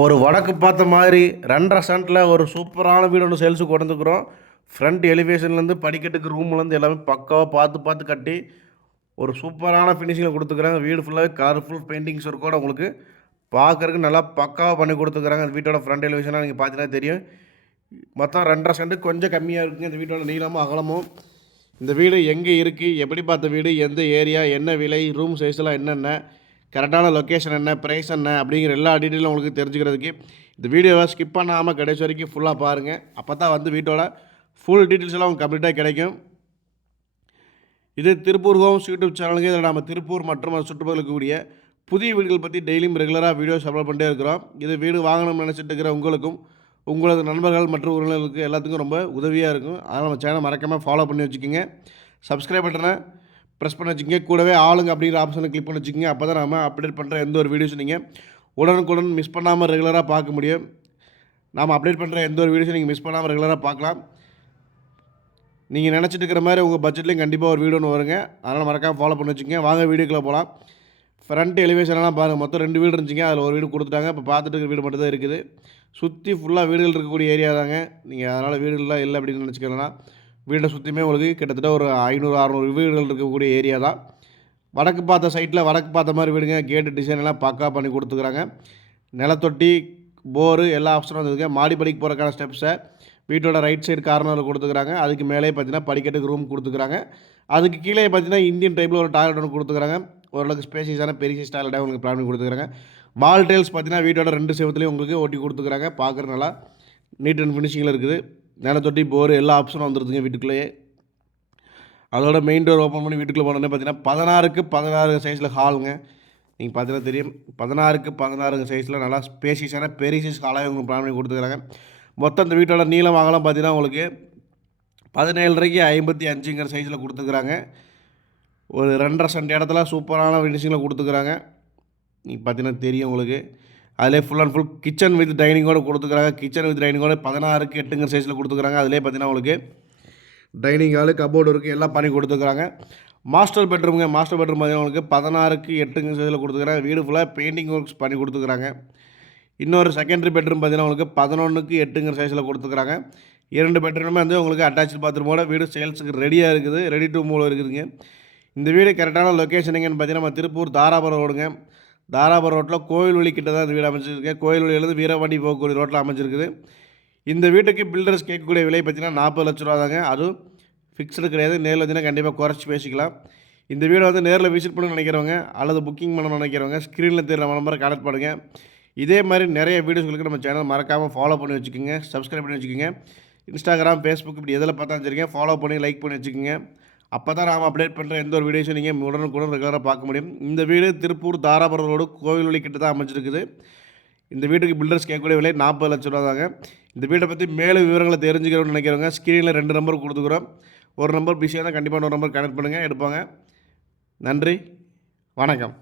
ஒரு வடக்கு பார்த்த மாதிரி ரெண்டரை சென்ட்டில் ஒரு சூப்பரான வீடு ஒன்று சேல்ஸுக்கு கொண்டுக்கிறோம் ஃப்ரண்ட் எலிவேஷன்லேருந்து படிக்கட்டுக்கு ரூம்லேருந்து எல்லாமே பக்காவாக பார்த்து பார்த்து கட்டி ஒரு சூப்பரான ஃபினிஷிங்கில் கொடுத்துக்குறாங்க வீடு ஃபுல்லாகவே கலர்ஃபுல் பெயிண்டிங்ஸ் இருக்கோட உங்களுக்கு பார்க்குறதுக்கு நல்லா பக்காவாக பண்ணி கொடுத்துக்குறாங்க அந்த வீட்டோட ஃப்ரண்ட் எலிவேஷனாக நீங்கள் பார்த்தீங்கன்னா தெரியும். மொத்தம் ரெண்டரை சென்ட்டு கொஞ்சம் கம்மியாக இருக்குங்க. இந்த வீட்டோட நீளமும் அகலமும். இந்த வீடு எங்கே இருக்குது எப்படி பார்த்த வீடு? எந்த ஏரியா என்ன விலை? ரூம் சைஸ்லாம் என்னென்ன? கரெக்டான லொக்கேஷன் என்ன ப்ரைஸ் என்ன அப்படிங்கிற எல்லா டீட்டெயிலும் உங்களுக்கு தெரிஞ்சுக்கிறதுக்கு இந்த வீடியோவை ஸ்கிப் பண்ணாமல் கடைசி வரைக்கும் ஃபுல்லாக பாருங்கள் அப்போ தான் வந்து வீட்டோட ஃபுல் டீட்டெயில்ஸ் எல்லாம் உங்களுக்கு கம்ப்ளீட்டாக கிடைக்கும். இது திருப்பூர் ஹோம்ஸ் யூடியூப் சேனலுக்கு இதில் நம்ம திருப்பூர் மற்றும் அது கூடிய புதிய வீடுகள் பற்றி டெய்லியும் ரெகுலராக வீடியோஸ் அப்லோட் பண்ணிட்டே இருக்கிறோம். இது வீடு வாங்கணும்னு நினச்சிட்டு இருக்கிற உங்களுக்கும் உங்களது நண்பர்கள் மற்றும் உறவினர்களுக்கு எல்லாத்துக்கும் ரொம்ப உதவியாக இருக்கும். அதனால் நம்ம சேனல் மறக்காமல் ஃபாலோ பண்ணி வச்சுக்கோங்க. சப்ஸ்கிரைப் பட்டனை ப்ரெஸ் பண்ண வச்சுக்கோங்க கூடவே ஆளுங்க அப்படிங்கிற ஆப்ஷனை கிளிக் பண்ண வச்சுக்கோங்க அப்போ தான் நம்ம அப்டேட் பண்ணுற எந்த ஒரு வீடியோஸும் நீங்கள் உடனுக்குடன் மிஸ் பண்ணாமல் ரெகுலராக பார்க்க முடியும். நாம் அப்டேட் பண்ணுற எந்த ஒரு வீடியோஸும் நீங்கள் மிஸ் பண்ணாமல் ரெகுலராக பார்க்கலாம். நீங்கள் நினச்சிட்டு இருக்கிற மாதிரி உங்கள் பட்ஜெட்லேயும் கண்டிப்பாக ஒரு வீடு ஒன்று வருங்க. அதனால் மறக்காமல் ஃபாலோ பண்ணி வச்சுக்கோங்க. வாங்க வீடியோக்குள்ளே போகலாம் ஃப்ரண்ட் எலிவேஷன்லாம் பாருங்கள் மொத்தம் ரெண்டு வீடு இருந்துச்சுங்க. அதில் ஒரு வீடு கொடுத்துட்டாங்க. இப்போ பார்த்துட்டு இருக்கிற வீடு மட்டும் தான் இருக்குது. சுற்றி ஃபுல்லாக வீடுகள் இருக்கக்கூடிய ஏரியா தாங்க. நீங்கள் அதனால் வீடுகள்லாம் இல்லை அப்படின்னு நினச்சிக்கலாம் வீடை சுற்றியுமே உங்களுக்கு கிட்டத்தட்ட ஒரு ஐநூறு அறநூறு வீடுகள் இருக்கக்கூடிய ஏரியா தான். வடக்கு பார்த்த சைட்டில் வடக்கு பார்த்த மாதிரி வீடுங்க. கேட்டு டிசைன் எல்லாம் பக்கா பண்ணி கொடுத்துக்குறாங்க. நிலத்தொட்டி போரு எல்லா ஆப்ஷனும் வந்துருங்க மாடிப்படிக்கு போகிறக்கான ஸ்டெப்ஸை வீட்டோட ரைட் சைடு கார்னரில் கொடுத்துக்கிறாங்க. அதுக்கு மேலே பார்த்தீங்கன்னா படிக்கட்டுக்கு ரூம் கொடுத்துக்கிறாங்க. அதுக்கு கீழே பார்த்தீங்கன்னா இந்தியன் டைப்பில் ஒரு டாய்லெட் ஒன்று கொடுத்துக்குறாங்க. ஓரளவுக்கு ஸ்பேசியஸான பெரிய டாய்லெட்டாக உங்களுக்கு பிளான் பண்ணி கொடுத்துக்கிறாங்க. வால் டைல்ஸ் பார்த்தீங்கன்னா வீட்டோட ரெண்டு செவத்துலேயும் உங்களுக்கு ஓட்டி கொடுத்துக்கிறாங்க. பார்க்குற நல்லா நீட் அண்ட் ஃபினிஷிங்கில் இருக்குது. நிலத்தொட்டி போர் எல்லா ஆப்ஷனும் வந்துருதுங்க வீட்டுக்குள்ளேயே. அதோட மெயின் டோர் ஓப்பன் பண்ணி வீட்டுக்குள்ளே போனோடனே பார்த்தீங்கன்னா பதினாறுக்கு பதினாறு சைஸில் ஹாலுங்க நீங்கள் பார்த்தீங்கன்னா தெரியும் பதினாறுக்கு பதினாறு சைஸில் நல்லா ஸ்பேசியஸான பெரிய சைஸ் ஹாலாக உங்களுக்கு பிளான் பண்ணி கொடுத்துருக்காங்க. மொத்தம் இந்த வீட்டோட நீளம் அகலம் பார்த்தீங்கன்னா உங்களுக்கு பதினேழரைக்கு ஐம்பத்தி அஞ்சுங்கிற சைஸில் கொடுத்துக்குறாங்க ஒரு ரெண்டரை சென்ட் இடத்துல சூப்பரான ஃபினிஷிங்கில் கொடுத்துக்குறாங்க நீங்கள் பார்த்தீங்கன்னா தெரியும் உங்களுக்கு. அதிலே full and full kitchen with டைனிங்கோடு கொடுத்துக்கிறாங்க. கிச்சன் வித் டைனிங்கோடு பதினாறுக்கு எட்டுங்கிற சைஸில் கொடுத்துக்கிறாங்க. அதிலே பார்த்தீங்கன்னா உங்களுக்கு டைனிங் ஹாலு கபோர்டு இருக்குது எல்லாம் பண்ணி கொடுத்துக்குறாங்க. மாஸ்டர் பெட்ரூமுங்க மாஸ்டர் பெட்ரூம் பார்த்தீங்கன்னா உங்களுக்கு பதினாறுக்கு எட்டுங்க சைஸில் கொடுத்துக்குறாங்க. வீடு ஃபுல்லாக பெயிண்டிங் ஒர்க்ஸ் பண்ணி கொடுத்துக்கிறாங்க. இன்னொரு செகண்டரி பெட்ரூம் பார்த்தீங்கன்னா உங்களுக்கு பதினொன்றுக்கு எட்டுங்கிற சைஸில் கொடுத்துக்குறாங்க. இரண்டு பெட்ரூமே வந்து உங்களுக்கு அட்டாச் பாத்ரூமோட வீடு சேல்ஸுக்கு ரெடியாக இருக்குது. ரெடி டு மூவ் இருக்குதுங்க. இந்த வீடு கரெக்டான லொக்கேஷன் எங்கன்னு பார்த்தீங்கன்னா நம்ம திருப்பூர் தாராபுரம் ரோடுங்க தாராபுரம் ரோட்டில் கோயில் வழி கிட்ட தான் இந்த வீடு அமைச்சிருக்கேன் கோயில் வழியிலேருந்து வீரவாண்டி போகக்கூடிய ரோட்டில் அமைச்சிருக்குது இந்த வீட்டுக்கு பில்டர்ஸ் கேட்கக்கூடிய விலை பார்த்தீங்கன்னா நாற்பது லட்ச ரூபா தாங்க. அதுவும் ஃபிக்ஸ்டு கிடையாது. நேரில் வந்தீங்கன்னா கண்டிப்பாக குறைச்சி பேசிக்கலாம். இந்த வீடை வந்து நேரில் விசிட் பண்ண நினைக்கிறவங்க அல்லது புக்கிங் பண்ணணும்னு நினைக்கிறவங்க ஸ்க்ரீனில் தெரியுற நம்பரை கனெக்ட் பண்ணுங்கள் இதே மாதிரி நிறைய வீடியோஸ்களுக்கு நம்ம சேனல் மறக்காமல் ஃபாலோ பண்ணி வச்சுக்கோங்க. சப்ஸ்கிரைப் பண்ணி வச்சுக்கோங்க. இன்ஸ்டாகிராம் ஃபேஸ்புக் இப்படி எதில் பார்த்தா வச்சுருக்கேன் ஃபாலோ பண்ணி லைக் பண்ணி வச்சுக்கோங்க. அப்போ தான் நாம் அப்டேட் பண்ணுற எந்த ஒரு வீடியோஸும் நீங்கள் உடனுக்குடன் ரெகுலராக பார்க்க முடியும். இந்த வீடு திருப்பூர் தாராபுரம் ரோடு கோவில் வழி கிட்ட தான் அமைச்சிருக்குது இந்த வீட்டுக்கு பில்டர்ஸ் கேட்கக்கூடிய விலை நாற்பது லட்ச ரூபா தாங்க. இந்த வீட்டை பற்றி மேலும் விவரங்களை தெரிஞ்சுக்கணும்னு நினைக்கிறவங்க ஸ்க்ரீனில் ரெண்டு நம்பர் கொடுத்துக்குறோம். ஒரு நம்பர் பிஸியாக தான் கண்டிப்பாக ஒரு நம்பர் கனெக்ட் பண்ணுங்கள் எடுப்பாங்க. நன்றி வணக்கம்.